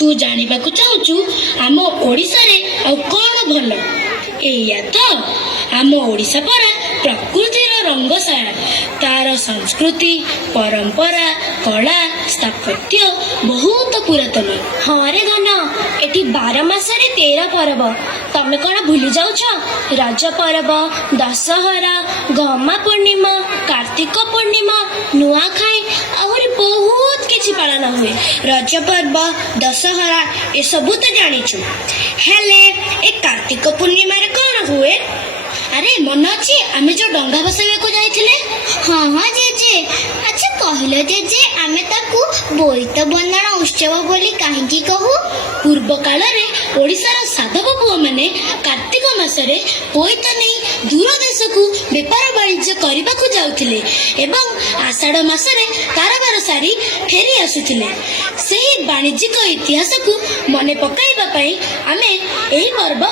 तू जानिबाकु चाहुचु आम ओडिसारे आउ कौन भल एया तो आम ओडिसा परा प्रकृतिर रंगशाला तार संस्कृति परंपरा कला स्थापत्य बहुत पुरातन। हाँ रे धन एटी 12 मासरे 13 पर्व तमे कौन भूली जाउछ रज पर्व दशहरा गम्मा पूर्णिमा कार्तिक पूर्णिमा नुआखाई आहुरी बहुत किछि पालन हुए। रज पर्व दशहरा ए सबू तो जानिछु हेले ए कार्तिक पूर्णिमा रे कौन हुए? अरे मन अच्छी आमे जो डंगा बसाइबाकु जाइथिले। हाँ हाँ जेजे अच्छा कहलो जेजे आमे ताकू बोईत बंदना उत्सव बोली काहेकि कहू? पूर्व काल रे ओडिसार साधव पुओ माने कार्तिक मासरे बोईत नहीं दूर देश को बेपार वाणिज्य करबाकु जाउथिले एवं आषाढ़ मासरे कारोबार सारी फेरी आसुथिले। सेही वाणिज्यिक इतिहास को मने पकाइबा पई आमे एही पर्व